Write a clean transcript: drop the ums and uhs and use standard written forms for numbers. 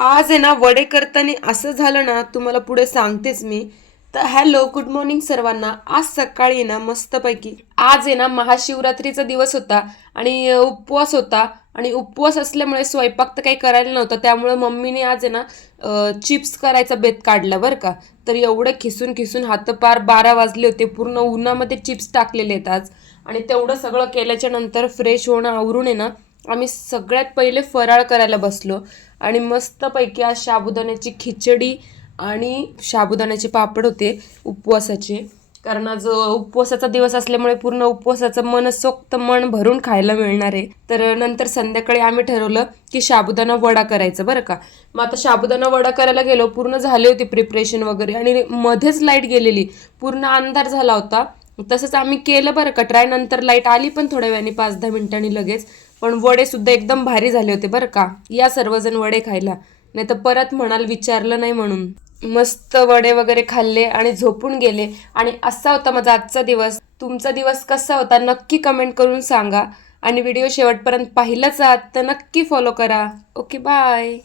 आज आहे ना वडे करताना असं झालं ना, तुम्हाला पुढे सांगतेच मी. तर हॅलो, गुड मॉर्निंग सर्वांना. आज सकाळी ना मस्तपैकी आज आहे ना महाशिवरात्रीचा दिवस होता आणि उपवास होता आणि उपवास असल्यामुळे स्वयंपाक तर काही करायला नव्हता. त्यामुळे मम्मीने आज आहे ना चिप्स करायचा बेत काढला बरं का. तर एवढे खिसून खिसून हातपार 12 वाजले होते. पूर्ण उन्हामध्ये चिप्स टाकलेले आहेत आज. आणि तेवढं सगळं केल्याच्या नंतर फ्रेश होणं आवरून आहे ना आम्ही सगळ्यात पहिले फराळ करायला बसलो आणि मस्तपैकी आज साबुदाण्याची खिचडी आणि साबुदाण्याचे पापड होते उपवासाचे. कारण आज उपवासाचा दिवस असल्यामुळे पूर्ण उपवासाचं मनसोक्त मन भरून खायला मिळणार आहे. तर नंतर संध्याकाळी आम्ही ठरवलं की साबुदाणा वडा करायचं बरं का. मग आता साबुदाणा वडा करायला गेलो, पूर्ण झाली होती प्रिपरेशन वगैरे आणि मध्येच लाईट गेलेली, पूर्ण अंधार झाला होता. तसंच आम्ही केलं बरं का ट्राय. नंतर लाईट आली पण थोड्या वेळाने 5-10 मिनिटांनी लगेच. पण वडे सुद्धा एकदम भारी झाले होते बरं का. या सर्वजण वडे खायला, नाही तर परत म्हणाल विचारलं नाही म्हणून. मस्त वडे वगैरे खाल्ले आणि झोपून गेले. आणि असा होता माझा आजचा दिवस. तुमचा दिवस कसा होता नक्की कमेंट करून सांगा. आणि व्हिडिओ शेवटपर्यंत पाहिलाच आहात तर नक्की फॉलो करा. Okay, bye.